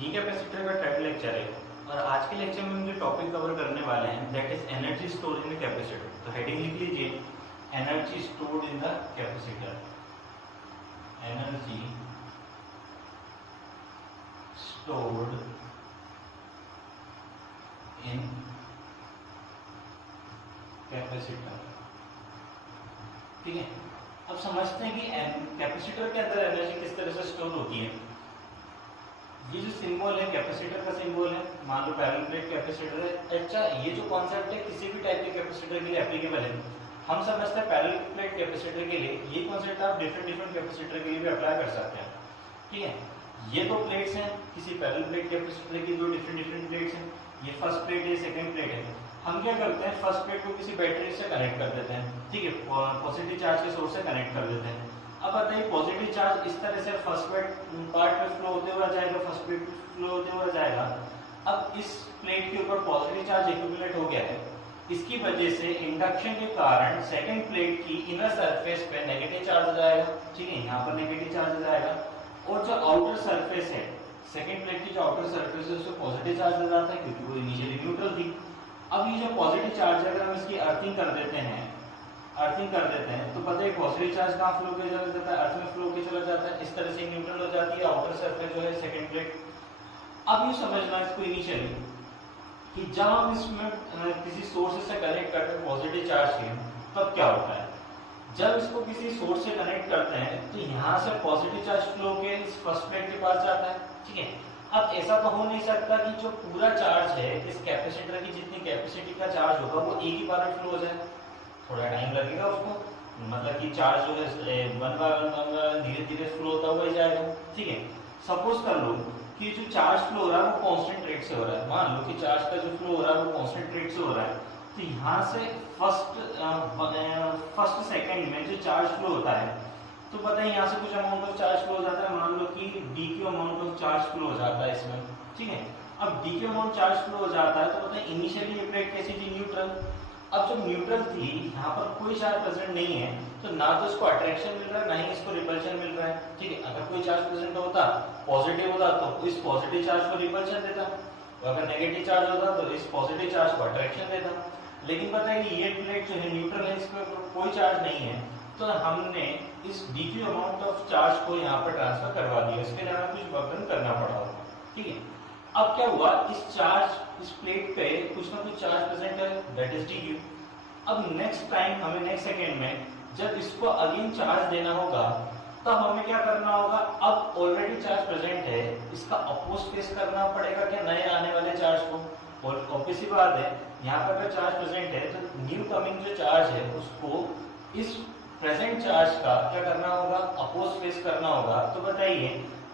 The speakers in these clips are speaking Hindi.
ये कैपेसिटर का थर्ड लेक्चर है और आज के लेक्चर में हम जो टॉपिक कवर करने वाले हैं that is energy store in the capacitor. तो हेडिंग लिख लीजिए energy stored in the capacitor. Energy stored in capacitor. ठीक है, अब समझते हैं कि कैपेसिटर के अंदर एनर्जी किस तरह से स्टोर होती है। ये जो सिंबल है कैपेसिटर का सिंबल है, मान लो पैरेलल प्लेट कैपेसिटर है। अच्छा, ये जो कॉन्सेप्ट है किसी भी टाइप के कैपेसिटर के लिए एप्लीकेबल है। हम समझते हैं पैरेलल प्लेट कैपेसिटर के लिए, ये कॉन्सेप्ट आप डिफरेंट कैपेसिटर के लिए भी अप्लाई कर सकते हैं। ठीक है, ये दो प्लेट्स हैं किसी पैरेलल प्लेट कैपेसिटर की, दो डिफरेंट प्लेट्स हैं। ये फर्स्ट प्लेट है, सेकंड प्लेट है। हम क्या करते हैं, फर्स्ट प्लेट को किसी बैटरी से कनेक्ट कर देते हैं। ठीक है, पॉजिटिव चार्ज के सोर्स से कनेक्ट कर देते हैं। अब बताइए पॉजिटिव चार्ज इस तरह से फर्स्ट पार्ट में फ्लो होते हुए जाएगा, फर्स्ट प्लेट फ्लो होते हुए जाएगा। अब इस प्लेट के ऊपर पॉजिटिव चार्ज एक्यूमुलेट हो गया है, इसकी वजह से इंडक्शन के कारण सेकंड प्लेट की इनर सरफेस पे नेगेटिव चार्ज आ जाएगा। ठीक है, यहाँ पर नेगेटिव चार्ज आ जाएगा और जो आउटर सरफेस है सेकंड प्लेट की, जो आउटर सरफेस है उसमें पॉजिटिव चार्ज आ जाता है क्योंकि वो इनिशियली न्यूट्रल थी। अब ये जो पॉजिटिव चार्ज है अगर हम इसकी अर्थिंग कर देते हैं तो पता है पॉजिटिव चार्ज कहाँ फ्लो किया चला जाता है, अर्थ में फ्लो किया चला जाता है। इस तरह से न्यूट्रल हो जाती है आउटर सरफेस जो है सेकंड प्लेट। अब ये समझना इसको इनिशियली कि जब हम इसमें किसी सोर्स से कनेक्ट करते हैं पॉजिटिव चार्ज के, तब क्या होता है, जब इसको किसी सोर्स से कनेक्ट करते हैं तो यहाँ से पॉजिटिव चार्ज फ्लो के इस फर्स्ट प्लेट के पास जाता है। ठीक है, अब ऐसा तो हो नहीं सकता कि जो पूरा चार्ज है इस कैपेसिटर की, जितनी कैपेसिटी का चार्ज होगा वो एक ही बार में फ्लो हो जाए। थोड़ा टाइम लगेगा उसको, मतलब कि चार्ज जो है वन बाय वन धीरे धीरे फ्लो होता हुआ जाएगा। ठीक है, सपोज कर लो कि जो चार्ज फ्लो हो रहा है वो कांस्टेंट रेट से हो रहा है। मान लो कि चार्ज का जो फ्लो हो रहा है वो कांस्टेंट रेट से हो रहा है, तो यहाँ से फर्स्ट सेकंड में जो चार्ज फ्लो होता है तो बताइए यहाँ से कुछ अमाउंट ऑफ चार्ज फ्लो हो जाता है। मान लो कि D Q amount of charge flow हो जाता है इसमें। ठीक है, अब D Q amount charge flow हो जाता है तो बताइए इनिशियली ये प्लेट कैसी थी, न्यूट्रल। अब जब न्यूट्रल थी, यहाँ पर कोई चार्ज प्रेजेंट नहीं है, तो ना तो इसको अट्रैक्शन मिल रहा है ना ही इसको रिपल्शन मिल रहा है। ठीक है, अगर कोई चार्ज प्रेजेंट होता पॉजिटिव होता तो इस पॉजिटिव चार्ज को रिपल्शन देता, अगर नेगेटिव चार्ज होता तो इस पॉजिटिव चार्ज को अट्रैक्शन देता। लेकिन बताइए ये प्लेट जो है न्यूट्रल है, इसमें कोई चार्ज नहीं है, तो हमने इस डीक्यू अमाउंट ऑफ चार्ज को यहाँ पर ट्रांसफर करवा दिया, इसके लिए हमें कुछ वर्क करना पड़ा होगा। ठीक है, अब क्या हुआ, इस प्लेट पे कुछ ना कुछ चार्ज प्रेजेंट है दैट इज डीक्यू। अब नेक्स्ट टाइम हमें नेक्स्ट सेकेंड में जब इसको अगेन चार्ज देना होगा तब हमें क्या करना होगा, अब ऑलरेडी चार्ज प्रेजेंट है, इसका अपोज फेस करना पड़ेगा क्या नए आने वाले चार्ज को। और ऑब्वियस सी बात है, यहाँ पर अगर चार्ज प्रेजेंट है तो न्यू कमिंग जो चार्ज है उसको इस प्रेजेंट चार्ज का क्या करना होगा, अपोज फेस करना होगा। तो बताइए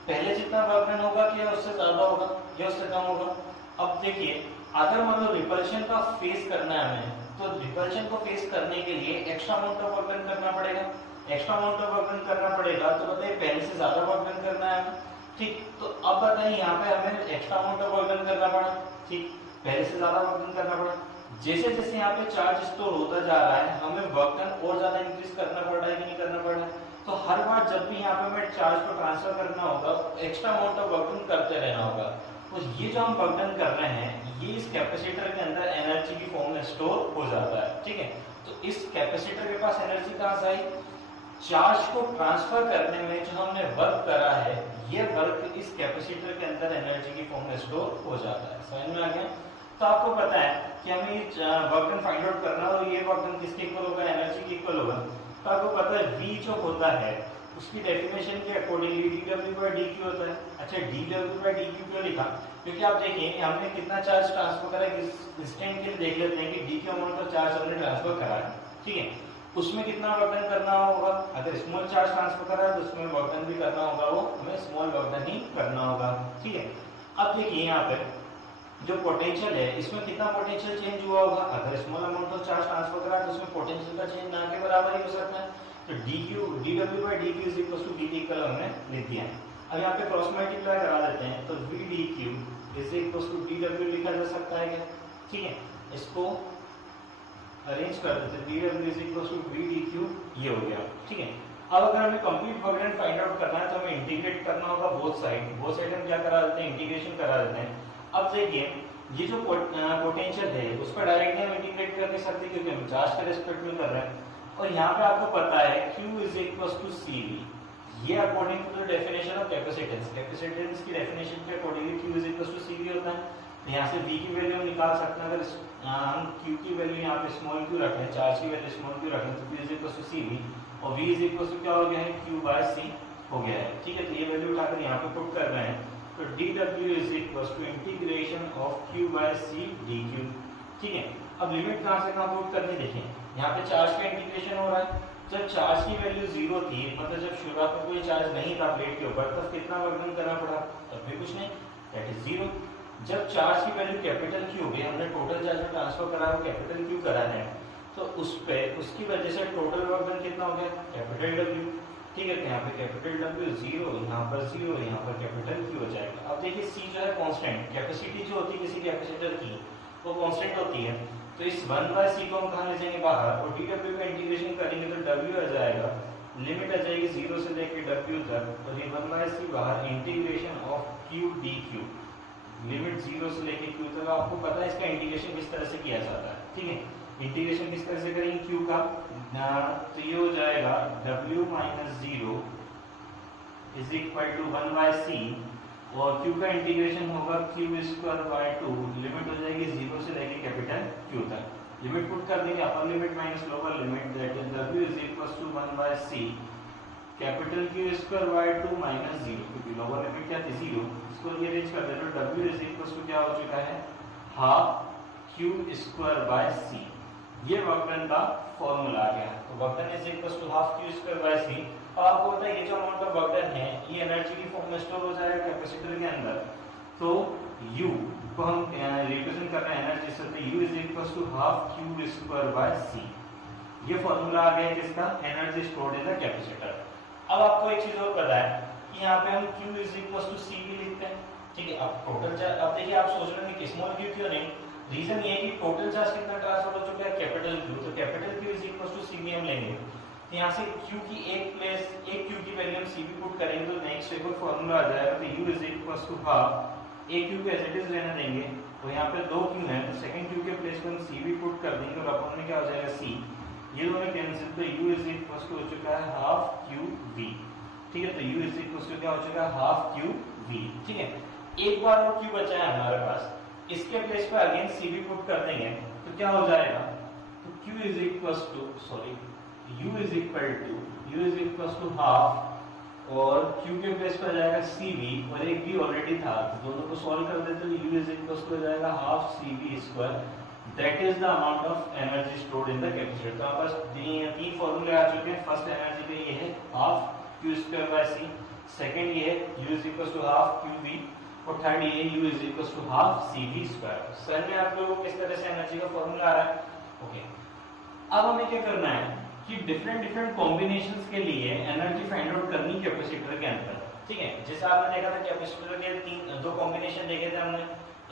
पहले जितना वर्क डन होगा क्या उससे ज्यादा होगा या उससे कम होगा। अब देखिए अगर मान लो रिपल्शन का फेस करना है हमें, तो रिपल्शन को फेस करने के लिए extra amount of work done करना पड़ेगा। Extra amount of work done करना पड़ेगा तो बताइए पहले से ज्यादा वर्क डन करना है हमें। ठीक, तो अब बताइए यहाँ पे हमें extra amount of work done करना पड़ा। ठीक, पहले से ज्यादा वर्क डन करना पड़ा। जैसे जैसे यहाँ पे चार्ज स्टोर होता जा रहा है हमें वर्क डन और ज्यादा इंक्रीज करना पड़ रहा है कि नहीं करना पड़ रहा है। तो हर बार जब भी यहाँ पे हमें चार्ज को ट्रांसफर करना होगा extra amount of work done करते रहना होगा। तो ये जो हम वर्क डन कर रहे हैं ये इस कैपेसिटर के अंदर एनर्जी की फॉर्म में स्टोर हो जाता है। ठीक है, तो इस कैपेसिटर के पास एनर्जी कहाँ से आई, चार्ज को ट्रांसफर करने में जो हमने वर्क करा है ये वर्क इस कैपेसिटर के अंदर एनर्जी की फॉर्म में स्टोर हो जाता है। समझ में आ गया। तो आपको पता है कि हमें ये वर्क डन फाइंड आउट करना हो, ये वर्क डन किसके इक्वल होगा, एनर्जी के इक्वल होगा। तो आपको पता है V जो होता है उसकी डेफिनेशन के अकॉर्डिंगली dW/dq होता है। अच्छा, dW/dq क्यों लिखा, क्योंकि आप देखिए हमने कितना चार्ज ट्रांसफर करा है, इंस्टेंट के लिए देख लेते हैं कि dq अमाउंट ऑफ चार्ज हमने ट्रांसफर करा है। ठीक है, उसमें कितना वर्क डन करना होगा, अगर स्मॉल चार्ज ट्रांसफर करा है तो उसमें वर्क डन भी करना होगा, वो हमें स्मॉल वर्क डन ही करना होगा। ठीक है, अब देखिए यहाँ पे जो पोटेंशियल है इसमें कितना पोटेंशियल चेंज हुआ होगा, अगर small amount of charge transfer करा है तो उसमें पोटेंशियल का चेंज ना के बराबर ही हो सकता है। तो dW/dq is equal to dt equal हमने लिख दिया है। अब यहाँ पे क्रॉस मल्टीप्लाई करा देते हैं तो v dq is equal to dW लिखा जा सकता है क्या। ठीक है, इसको अरेंज कर देते हैं, dW is equal to v dq ये हो गया। ठीक है, अब अगर हमें complete work done find out करना है तो हमें इंटीग्रेट करना होगा बोथ साइड हम क्या करा देते हैं, इंटीग्रेशन करा देते हैं। अब देखिए ये जो पोटेंशियल है उस पर डायरेक्टली हम इंटीग्रेट कर नहीं सकते क्योंकि हम चार्ज के रिस्पेक्ट में कर रहे हैं। और यहाँ पे आपको पता है Q is equal to CV, ये according to the definition of capacitance, capacitance की डेफिनेशन के accordingly Q is equal to CV होता है। तो यहाँ से V की वैल्यू हम निकाल सकते हैं। अगर हम Q की वैल्यू यहाँ पे स्मॉल q रखें, चार्ज की वैल्यू स्मॉल q रखें तो Q is equal to CV और V इज इक्वल टू क्या हो गया है, Q बाय C हो गया है। ठीक है, तो ये वैल्यू उठाकर यहाँ पे पुट कर रहे हैं तो dW is equal to integration of Q by C dQ। ठीक है, अब लिमिट कहाँ से कहाँ पुट करनी देखें, यहाँ पे चार्ज का इंटीग्रेशन हो रहा है। जब चार्ज की वैल्यू 0 थी, मतलब जब शुरुआत में कोई चार्ज नहीं था प्लेट के ऊपर, तब कितना वर्क डन करना पड़ा, तब भी कुछ नहीं, दैट इज 0। जब चार्ज की वैल्यू कैपिटल Q हो गई, हमने टोटल चार्ज में ट्रांसफर करा वो कैपिटल Q करा है, तो उस पे उसकी वजह से टोटल वर्क डन कितना हो गया, कैपिटल W। ठीक है, तो यहाँ पे कैपिटल W 0, यहाँ पर 0, यहाँ पर कैपिटल Q हो जाएगा। अब देखिए C जो है कांस्टेंट, कैपेसिटी जो होती है किसी कैपेसिटर की वो कांस्टेंट होती है, तो इस 1/c को हम कहाँ ले जाएंगे बाहर, और dW का इंटीग्रेशन करेंगे तो W आ जाएगा, लिमिट आ जाएगी 0 से लेके W तक, और ये 1/c बाहर integration of Q dQ, limit 0 से लेके Q तक। आपको पता है इसका इंटीग्रेशन किस तरह से किया जाता है। ठीक है, इंटीग्रेशन किस तरह से करेंगे Q का, तो ये हो जाएगा W minus 0 is equal to 1/c, और Q का इंटीग्रेशन होगा Q स्क्वायर बाय 2, लिमिट हो जाएगी 0 से लेके कैपिटल Q तक। लिमिट पुट कर देंगे, upper limit minus lower limit, that is W is equal to 1/c capital Q square by 2 minus 0, क्योंकि लोअर लिमिट क्या थी 0, इसको रीअरेंज कर दें तो W इज इक्वल टू क्या हो चुका है, half Q square by C। ये वर्क डन का फॉर्मूला आ गया। तो work done is equal to half Q square by C। और आपको पता है ये जो अमाउंट ऑफ वर्क डन है ये एनर्जी की फॉर्म में स्टोर हो जाएगा कैपेसिटर के अंदर। तो U को हम रिप्रेजेंट कर रहे हैं एनर्जी से, तो U is equal to half Q square by C। ये फॉर्मूला आ गया किसका, energy stored in the capacitor. अब आपको एक चीज और पता है कि यहाँ पे हम Q is equal to C भी लिखते हैं। ठीक है, अब टोटल चार्ज, अब देखिए आप सोच रहे हैं कि स्मॉल q क्यों नहीं, रीजन ये है कि टोटल चार्ज कितना ट्रांसफर हो चुका है, कैपिटल Q, तो capital Q is equal to C भी हम लेंगे। तो यहाँ से Q की एक Q की वैल्यू हम C भी पुट करेंगे तो नेक्स्ट एक और फॉर्मूला आ जाएगा, तो U is equal to half एक Q को एज इट इज रहने देंगे, तो यहाँ पे 2 Q है तो सेकंड Q के प्लेस पर हम C भी पुट कर देंगे और अपन में क्या हो जाएगा C, ये दोनों कैंसिल, तो U इज इक्वल टू हो चुका है हाफ QV। ठीक है, तो U इज इक्वल टू क्या हो चुका है, हाफ QV। ठीक है, एक बार और Q बचा है हमारे पास, इसके प्लेस पर अगेन C भी पुट कर देंगे तो क्या हो जाएगा, तो Q is equal to U is equal to half और Q के प्लेस पर जाएगा CV और एक भी ऑलरेडी था, तो दोनों को सॉल्व कर देते तो U इज इक्वल टू हो जाएगा half CV square, that is the amount of energy stored in the capacitor. तो हमारे पास 3 फॉर्मूले आ चुके हैं। फर्स्ट एनर्जी का ये है half Q square by C, second ये है U is equal to half QV, और थर्ड ये U is equal to half CV square. सर में आप लोगों को किस तरह से एनर्जी का फॉर्मूला आ रहा है। ओके, अब हमें क्या करना है कि डिफरेंट कॉम्बिनेशंस के लिए एनर्जी फाइंड आउट करनी कैपेसिटर के अंदर। ठीक है, जैसे आपने देखा था कैपेसिटर के 2 कॉम्बिनेशन देखे थे हमने,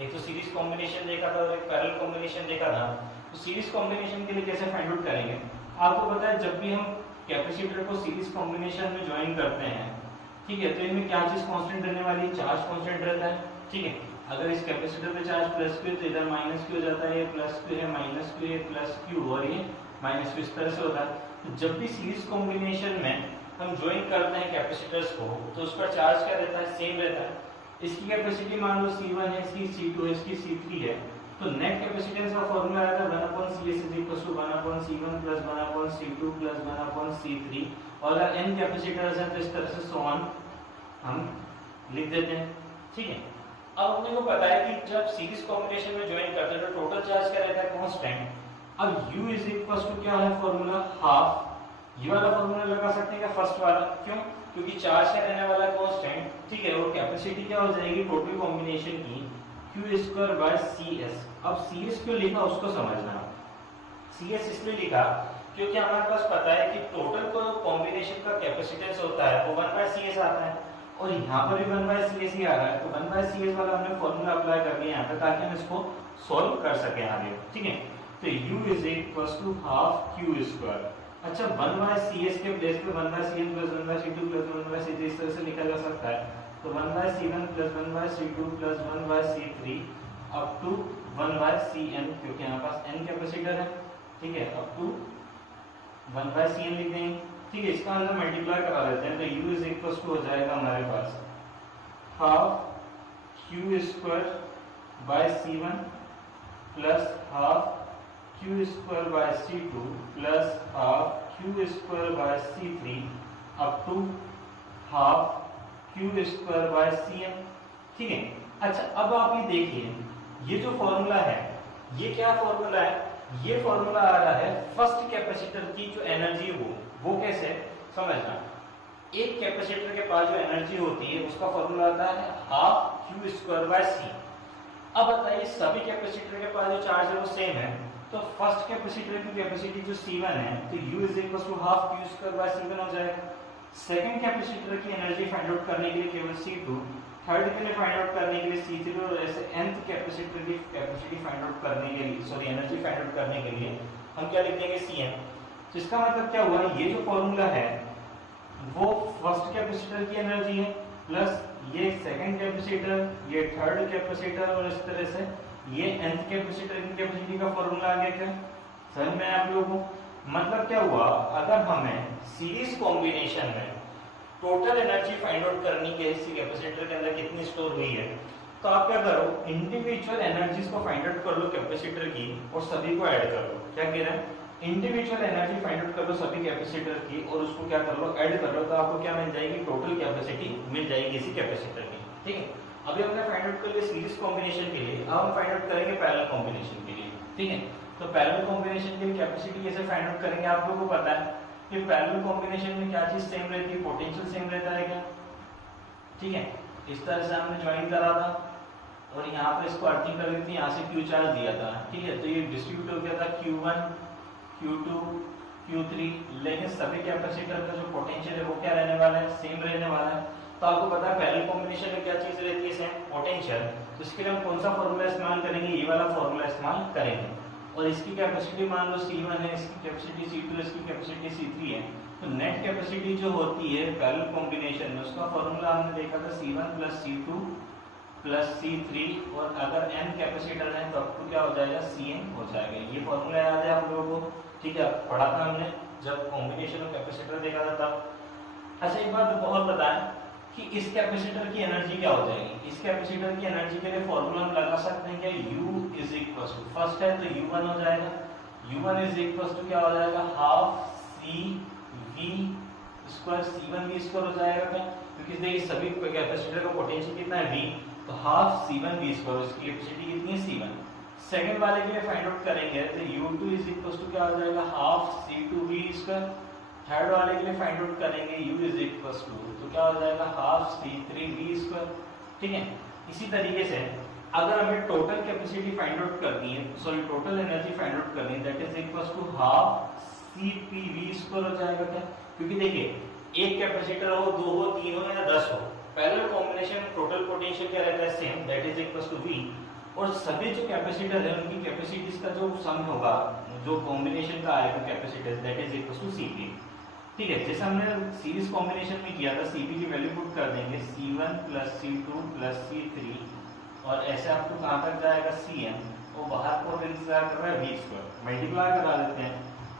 एक तो सीरीज कॉम्बिनेशन देखा था और एक पैरेलल कॉम्बिनेशन देखा था। तो सीरीज कॉम्बिनेशन के लिए कैसे फाइंड आउट करेंगे, आपको पता है जब भी हम कैपेसिटर को सीरीज कॉम्बिनेशन में ज्वाइन करते हैं, ठीक है, तो इनमें क्या चीज कांस्टेंट रहने वाली है, चार्ज कांस्टेंट रहता है। ठीक है, अगर इस कैपेसिटर पे चार्ज प्लस Q तो इधर माइनस Q हो जाता है, ये प्लस Q है, माइनस Q है, प्लस Q और ये माइनस Q, इस तरह से होता है। तो जब भी सीरीज कॉम्बिनेशन में हम ज्वाइन करते हैं कैपेसिटर्स को तो उस पर चार्ज क्या रहता है, सेम रहता है। इसकी कैपेसिटी मान लो C1 है, इसकी C2 है, इसकी C3 है, तो नेट कैपेसिटेंस का फॉर्मूला आएगा 1/CS = 1/C1 + 1/C2 + 1/C3, और अगर n कैपेसिटर्स हैं तो इस तरह से सो ऑन हम लिख देते हैं। ठीक है, अब अपने को पता है कि जब सीरीज कॉम्बिनेशन में ज्वाइन करते हैं तो टोटल चार्ज क्या रहता है, कांस्टेंट। अब U इज इक्वल टू क्या है फॉर्मूला, हाफ, ये वाला फॉर्मूला लगा सकते हैं क्या, फर्स्ट वाला, क्यों, क्योंकि चार्ज क्या रहने वाला है, कांस्टेंट। ठीक है, और कैपेसिटी क्या हो जाएगी टोटल कॉम्बिनेशन की Q²/CS। अब CS क्यों लिखा उसको समझना। CS इसलिए लिखा क्योंकि हमारे पास पता है कि टोटल को कॉम्बिनेशन का कैपेसिटेंस होता है वो 1/CS आता है, और यहाँ पर भी 1/CS ही आ रहा है, तो 1/CS वाला हमने फॉर्मूला अप्लाई कर दिया यहाँ पे ताकि हम इसको सॉल्व कर सके आगे। ठीक है, तो U is equal to half Q square, अच्छा 1/cs के प्लेस पे 1/cn plus 1/c2 plus 1/c3 इस तरह से लिखा जा सकता है। तो 1/c1 plus 1/c2 plus 1/c3 up to 1/cn, क्योंकि यहाँ पास n कैपेसिटर है, ठीक है, अप टू 1/cn लिख देंगे, ठीक है। इसका अंदर मल्टीप्लाई करा देते हैं, तो u इज इक्वल टू हो जाएगा हमारे पास half q square by c1 plus half q square by c2 plus half q square by c3 up to half q square by cn, ठीक है। अच्छा अब आप ये देखिए, ये जो फॉर्मूला है ये क्या फॉर्मूला है, ये फॉर्मूला आ रहा है फर्स्ट कैपेसिटर की जो एनर्जी है वो कैसे समझना। एक कैपेसिटर के पास जो एनर्जी होती है उसका फॉर्मूला आता है half q square by c। अब बताइए सभी कैपेसिटर के पास जो चार्ज है वो सेम है, तो फर्स्ट कैपेसिटर की कैपेसिटी जो C1 है तो U is equal to half q square by C1 हो जाएगा। सेकंड कैपेसिटर की एनर्जी फाइंड आउट करने के लिए केवल C2, थर्ड के लिए फाइंड आउट करने के लिए C3 और ऐसे nth कैपेसिटर की कैपेसिटी फाइंड आउट करने के लिए, सॉरी एनर्जी फाइंड आउट करने के लिए हम क्या लिख देंगे Cn। तो इसका मतलब क्या हुआ, ये जो फॉर्मूला है वो फर्स्ट कैपेसिटर की एनर्जी है प्लस ये सेकंड कैपेसिटर, ये थर्ड कैपेसिटर और इस तरह से ये nth कैपेसिटर की कैपेसिटी का फॉर्मूला आ गया। क्या समझ में आप लोगों को? मतलब क्या हुआ, अगर हमें सीरीज कॉम्बिनेशन में टोटल एनर्जी फाइंड आउट करनी है किसी कैपेसिटर के अंदर कितनी स्टोर हुई है, तो आप क्या करो, इंडिविजुअल एनर्जीज को फाइंड आउट कर लो कैपेसिटर की और सभी को ऐड कर लो। क्या कह रहे हैं, इंडिविजुअल एनर्जी फाइंड आउट कर लो सभी कैपेसिटर की और उसको क्या कर लो, ऐड कर लो, तो आपको क्या मिल जाएगी, टोटल कैपेसिटी मिल जाएगी इसी कैपेसिटर की, ठीक है। अभी हमने फाइंड आउट कर लिया सीरीज कॉम्बिनेशन के लिए, अब हम फाइंड आउट करेंगे पैरेलल कॉम्बिनेशन के लिए, ठीक है। तो पैरेलल कॉम्बिनेशन के लिए कैपेसिटी कैसे फाइंड आउट करेंगे, आप लोगों को पता है कि पैरेलल कॉम्बिनेशन में क्या चीज सेम रहती है, पोटेंशियल सेम रहता है क्या, ठीक है। इस तरह से हमने ज्वाइन करा था और यहाँ पर इसको अर्थिंग कर दी थी, यहाँ से Q चार्ज दिया था, ठीक है। तो ये डिस्ट्रीब्यूट हो गया था Q1 Q2 Q3, लेकिन सभी कैपेसिटर का जो पोटेंशियल है वो क्या रहने वाला है, सेम रहने वाला है। तो आपको पता है पैरेलल कॉम्बिनेशन में क्या चीज रहती है, सेम पोटेंशियल। तो इसके लिए हम कौन सा फॉर्मूला इस्तेमाल करेंगे, ये वाला फॉर्मूला इस्तेमाल करेंगे। और इसकी कैपेसिटी मान लो C1 है, इसकी कैपेसिटी C2 है, इसकी कैपेसिटी C3 है। तो नेट कैपेसिटी जो होती है पैरेलल कॉम्बिनेशन में उसका फॉर्मूला हमने देखा था C1 plus C2 plus C3, और अगर n कैपेसिटर है तो आपको क्या हो जाएगा, Cn हो जाएगा। ये फॉर्मूला याद है आप लोगों को, ठीक है, पढ़ा था हमने जब कॉम्बिनेशन ऑफ कैपेसिटर देखा था तब। अच्छा एक बात और बताएं कि इस कैपेसिटर की एनर्जी क्या हो जाएगी, इस कैपेसिटर की एनर्जी के लिए फॉर्मूला हम लगा सकते हैं क्या, U is equal to, first है तो U1 हो जाएगा, U1 इज इक्वल टू क्या हो जाएगा, half CV square C1 V square हो जाएगा क्या, क्योंकि देखिए सभी कैपेसिटर का पोटेंशियल कितना है V, तो हाफ C1 V स्क्वायर, उसकी कैपेसिटी कितनी है C1। सेकंड वाले के लिए फाइंड आउट करेंगे तो U2 इज इक्वल टू क्या हो जाएगा, half C2 V square. Third वाले के लिए फाइंड आउट करेंगे U इज इक्वल टू, तो क्या हो जाएगा, हाफ C3 V स्क्वायर, ठीक है। इसी तरीके से अगर हमें टोटल कैपेसिटी फाइंड आउट करनी है, sorry total energy find out करनी है, that is equal to half CPV square हो जाएगा क्या, क्योंकि देखिए एक कैपेसिटर हो, दो हो, तीन हो या 10 हो, पैरेलल कॉम्बिनेशन में टोटल पोटेंशियल क्या रहता है, same, that is equal to V। और सभी जो कैपेसिटर है उनकी कैपेसिटीज का जो सम होगा, जो कॉम्बिनेशन का आएगा capacitor, that is equal to Cp, ठीक है। जैसे हमने सीरीज कॉम्बिनेशन में किया था, Cp की वैल्यू पुट कर देंगे C1 plus C2 plus C3, और ऐसे आपको कहाँ तक जाएगा Cn, और बाहर को इंतजार कर रहा है V स्क्वायर, मल्टीप्लाई करा देते हैं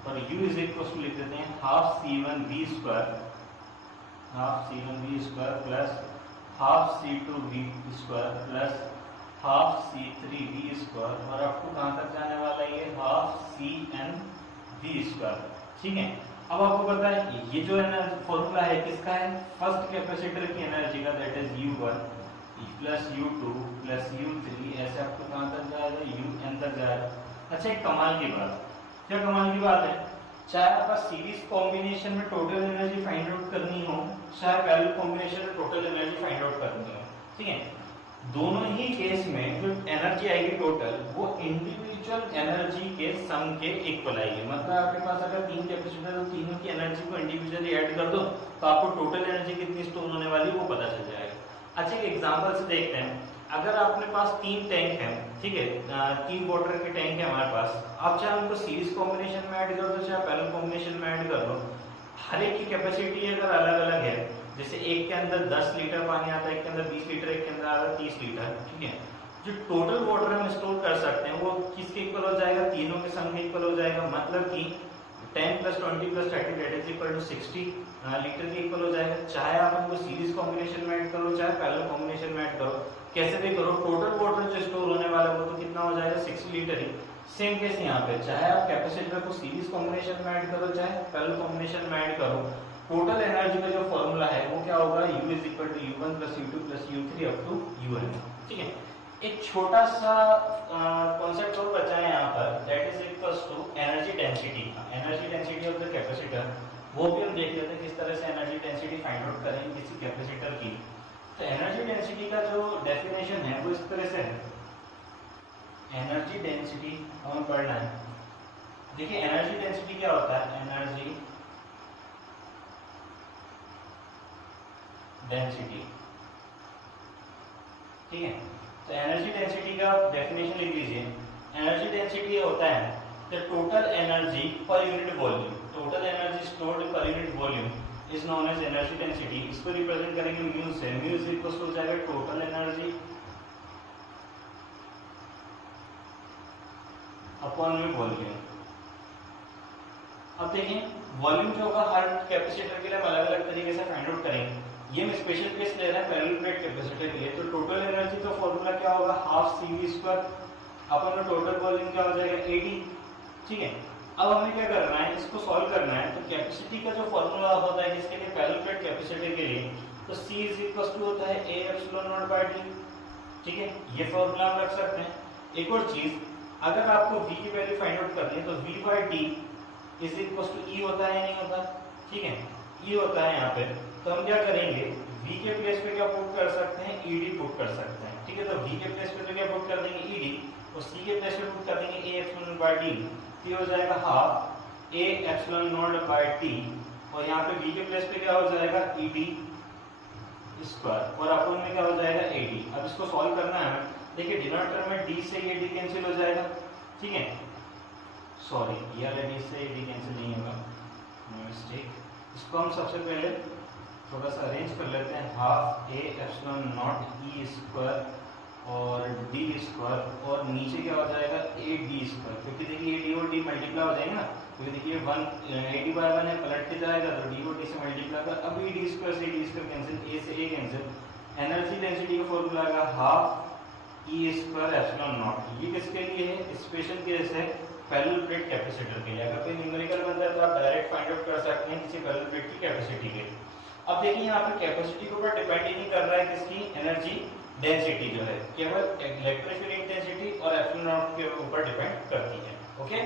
और U इज इक्वल टू लिख देते हैं half C1 V square, half C1 V square plus half C2 V square plus half C3 V square, और आपको कहाँ तक जाने वाला है, ये हाफ Cn V स्क्वायर, ठीक है। अब आपको पता है ये जो है ना फॉर्मूला है किसका है, फर्स्ट कैपेसिटर की एनर्जी का, that is U1 plus U2 plus U3, ऐसे आपको कहाँ तक जाएगा, UN तक जाएगा। अच्छा एक कमाल की बात, क्या कमाल की बात है, चाहे आपका सीरीज कॉम्बिनेशन में टोटल एनर्जी फाइंड आउट करनी हो, चाहे पैरेलल कॉम्बिनेशन में टोटल एनर्जी फाइंड आउट करनी हो, ठीक है, दोनों ही केस में जो एनर्जी आएगी टोटल वो इंडिविजुअल एनर्जी के सम के इक्वल आएगी। मतलब आपके पास अगर तीन कैपेसिटर तो तीनों की एनर्जी को इंडिविजुअली ऐड कर दो तो आपको टोटल एनर्जी कितनी स्टोर होने वाली है वो पता चल जाएगा। अच्छा एक एग्जांपल से देखते हैं, अगर आपने पास 3 टैंक है, ठीक है, 3 वाटर के टैंक है हमारे पास, आप चाहे उनको सीरीज कॉम्बिनेशन में ऐड कर दो चाहे पैरेलल कॉम्बिनेशन में ऐड कर लो, हर एक की कैपेसिटी अगर अलग अलग है, जैसे एक के अंदर 10 लीटर पानी आता है, एक के अंदर 20 लीटर, एक के अंदर आता है 30 लीटर, ठीक है, जो टोटल वाटर हम स्टोर कर सकते हैं वो किसके इक्वल हो जाएगा, तीनों के सम के इक्वल हो जाएगा, मतलब कि 10 + 20 + 30 that is equal to 60 litre के इक्वल हो जाएगा। चाहे आप उनको सीरीज कॉम्बिनेशन में ऐड करो चाहे पैरेलल कॉम्बिनेशन में ऐड करो, कैसे भी करो, टोटल वाटर जो स्टोर होने वाला है वो तो कितना हो जाएगा, 60 लीटर ही। सेम केस यहाँ पे, चाहे आप कैपेसिटर को सीरीज कॉम्बिनेशन में ऐड करो चाहे पैरेलल कॉम्बिनेशन में ऐड करो, टोटल एनर्जी का जो फॉर्मूला है वो क्या होगा, U = U1 + U2 + U3 up to UN, ठीक है। एक छोटा सा कॉन्सेप्ट और बचा है यहाँ पर, that is equals to energy density. Energy density of the capacitor, वो भी हम देख लेते हैं किस तरह से एनर्जी डेंसिटी फाइंड आउट करेंगे किसी कैपेसिटर की। तो एनर्जी डेंसिटी का जो डेफिनेशन है वो इस तरह से है, एनर्जी डेंसिटी हमें पढ़ना है। देखिए एनर्जी डेंसिटी क्या होता है, एनर्जी डेंसिटी, ठीक है। तो एनर्जी डेंसिटी का डेफिनेशन लिख लीजिए। एनर्जी डेंसिटी होता है the total energy per unit volume, total energy stored per unit volume is known as energy density. इसको रिप्रेजेंट करेंगे म्यू से, म्यू इज इक्वल टू हो जाएगा टोटल एनर्जी अपॉन में वॉल्यूम। अब देखिए वॉल्यूम जो होगा हर कैपेसिटर के लिए हम अलग अलग तरीके से फाइंड आउट करेंगे। ये मैं स्पेशल केस ले रहा है पैरेलल प्लेट कैपेसिटर के लिए। तो टोटल एनर्जी का फॉर्मूला क्या होगा, हाफ CV² अपन में टोटल वॉल्यूम क्या हो जाएगा, AD, ठीक है। अब हमें क्या करना है, इसको सॉल्व करना है। तो कैपेसिटी का जो फॉर्मूला होता है किसके लिए, पैरेलल प्लेट कैपेसिटर के लिए, तो C = होता है A∈0/d, ठीक है। ये फॉर्मूला हम रख सकते हैं। एक और चीज, अगर आपको V की वैल्यू फाइंड आउट करनी है तो V/d = E होता है या नहीं होता, ठीक है, E होता है यहाँ पे। तो हम क्या करेंगे, V के प्लेस पे क्या पुट कर सकते हैं, ED पुट कर सकते हैं, ठीक है। तो V के प्लेस पे तो क्या पुट कर देंगे, ED, और C के प्लेस पे पुट कर देंगे A∈0/d। ये हो जाएगा हाफ A∈0/t, और यहाँ पे V के प्लेस पे क्या हो जाएगा, ED², और अपन में क्या हो जाएगा, AD। अब इसको सॉल्व करना है हमें। देखिए डिनोमिनेटर में D से ये D कैंसिल हो जाएगा, ठीक है, सॉरी ये वाला D से D कैंसिल नहीं होगा, मिस्टेक। इसको हम सबसे पहले थोड़ा सा अरेंज कर लेते हैं, हाफ A∈0E² और D², और नीचे क्या हो जाएगा, AD², क्योंकि देखिए AD और D मल्टीप्लाई हो जाएंगे ना, क्योंकि देखिए 1 80/1 है, पलट के जाएगा तो D और D से मल्टीप्लाई कर, अब AD² से AD² कैंसिल, A से A कैंसिल। एनर्जी डेंसिटी का फॉर्मूला आएगा हाफ E²∈0। ये किसके लिए है, स्पेशल केस है पैरेलल प्लेट कैपेसिटर के लिए। अगर कोई न्यूमेरिकल बनता है तो आप डायरेक्ट फाइंड आउट कर सकते हैं किसी पैरेलल प्लेट की कैपेसिटी के। अब देखिए यहाँ पे कैपेसिटी के ऊपर डिपेंड ही नहीं कर रहा है किसकी, एनर्जी डेंसिटी जो है केवल इलेक्ट्रिक फील्ड इंटेंसिटी और एप्सिलॉन नॉट के ऊपर डिपेंड करती है, ओके।